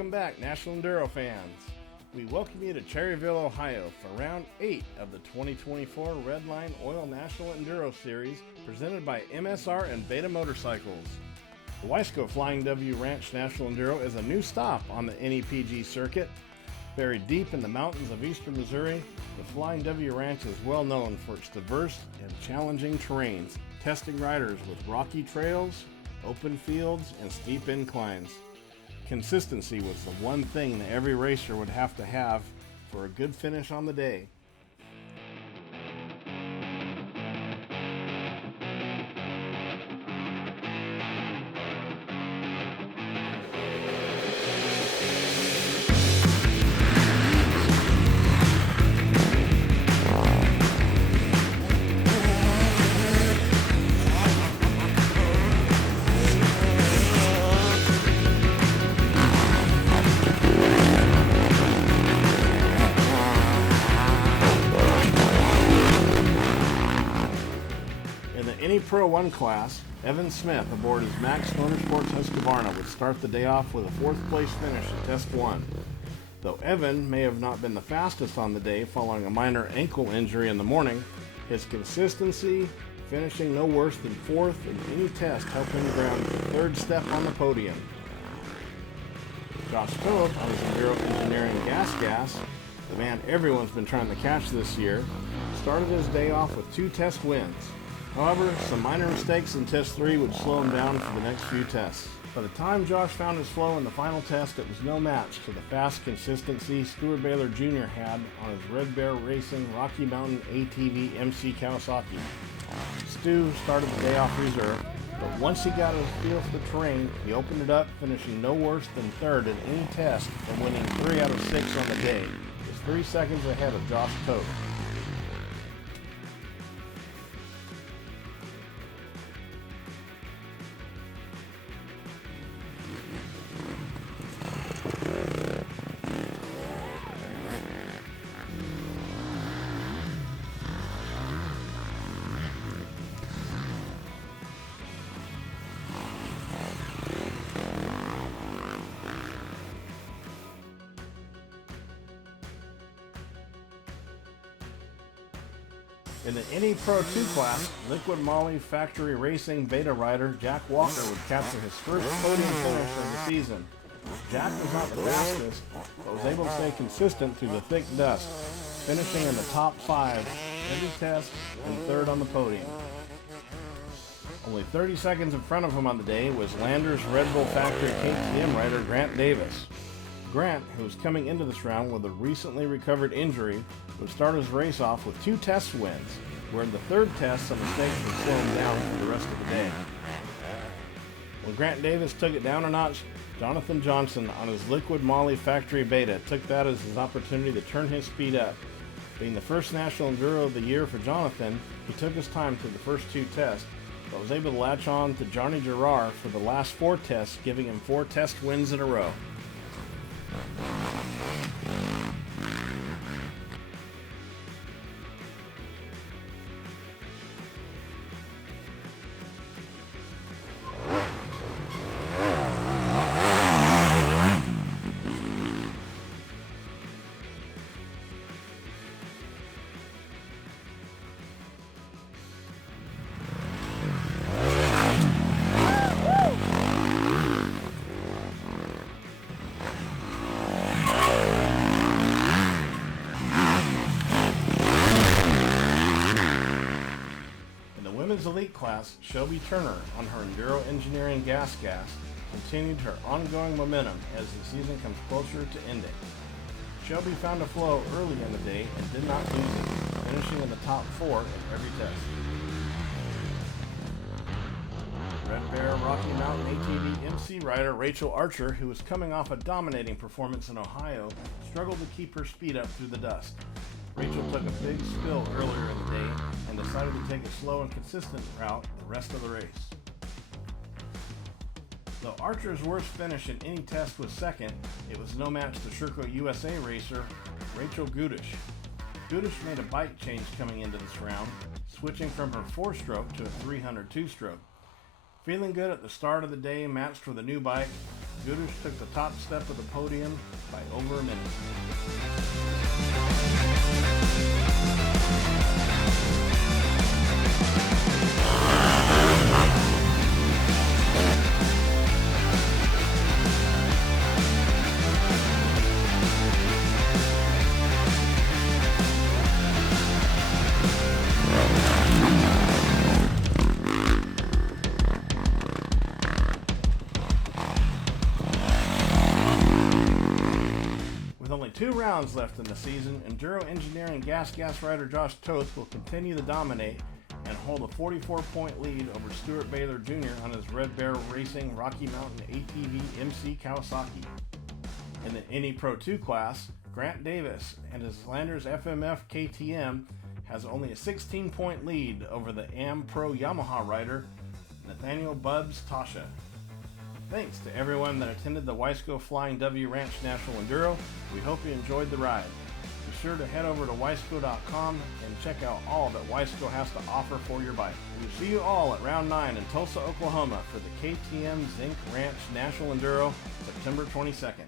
Welcome back, National Enduro fans. We welcome you to Cherryville, Ohio for round 8 of the 2024 Redline Oil National Enduro Series presented by MSR and Beta Motorcycles. The Wiseco Flying W Ranch National Enduro is a new stop on the NEPG circuit. Buried deep in the mountains of eastern Missouri, the Flying W Ranch is well known for its diverse and challenging terrains, testing riders with rocky trails, open fields, and steep inclines. Consistency was the one thing that every racer would have to have for a good finish on the day. In the Pro 1 class, Evan Smith aboard his Max Motorsports Husqvarna would start the day off with a 4th place finish at Test 1. Though Evan may have not been the fastest on the day following a minor ankle injury in the morning, his consistency, finishing no worse than 4th in any test, helped him ground the 3rd step on the podium. Josh Phillip on his Enduro Engineering Gas, the man everyone's been trying to catch this year, started his day off with 2 test wins. However, some minor mistakes in Test 3 would slow him down for the next few tests. By the time Josh found his flow in the final test, it was no match to the fast consistency Stuart Baylor Jr. had on his Red Bear Racing Rocky Mountain ATV MC Kawasaki. Stu started the day off reserve, but once he got his feel for the terrain, he opened it up, finishing no worse than 3rd in any test and winning 3 out of 6 on the day, just 3 seconds ahead of Josh Tote. In the NE Pro 2 class, Liquid Moly Factory Racing Beta rider Jack Walker would capture his first podium finish of the season. Jack was not the fastest, but was able to stay consistent through the thick dust, finishing in the top 5 every test and 3rd on the podium. Only 30 seconds in front of him on the day was Landers Red Bull Factory KTM rider Grant Davis. Grant, who was coming into this round with a recently recovered injury, would start his race off with 2 test wins, where in the 3rd test some mistakes would slow him down for the rest of the day. When Grant Davis took it down a notch, Jonathan Johnson on his Liquid Moly Factory Beta took that as his opportunity to turn his speed up. Being the first National Enduro of the year for Jonathan, he took his time through the first 2 tests, but was able to latch on to Johnny Gerard for the last 4 tests, giving him 4 test wins in a row. Women's Elite class, Shelby Turner on her Enduro Engineering Gas continued her ongoing momentum as the season comes closer to ending. Shelby found a flow early in the day and did not lose it, finishing in the top 4 in every test. Red Bear Rocky Mountain ATV MC rider Rachel Archer, who was coming off a dominating performance in Ohio, struggled to keep her speed up through the dust. Rachel took a big spill earlier in the day and decided to take a slow and consistent route the rest of the race. Though Archer's worst finish in any test was 2nd, it was no match to Sherco USA racer Rachel Gudish. Gudish made a bike change coming into this round, switching from her 4-stroke to a 300 2-stroke. Feeling good at the start of the day matched with a new bike, Scooters took the top step of the podium by over a minute. With only 2 rounds left in the season, Enduro engineering gas rider Josh Toth will continue to dominate and hold a 44-point lead over Stuart Baylor Jr. on his Red Bear Racing Rocky Mountain ATV MC Kawasaki. In the NE Pro 2 class, Grant Davis and his Landers FMF KTM has only a 16-point lead over the AM Pro Yamaha rider Nathaniel Bubbs Tasha. Thanks to everyone that attended the Wiseco Flying W Ranch National Enduro. We hope you enjoyed the ride. Be sure to head over to wiseco.com and check out all that Wiseco has to offer for your bike. We will see you all at Round 9 in Tulsa, Oklahoma for the KTM Zinc Ranch National Enduro, September 22nd.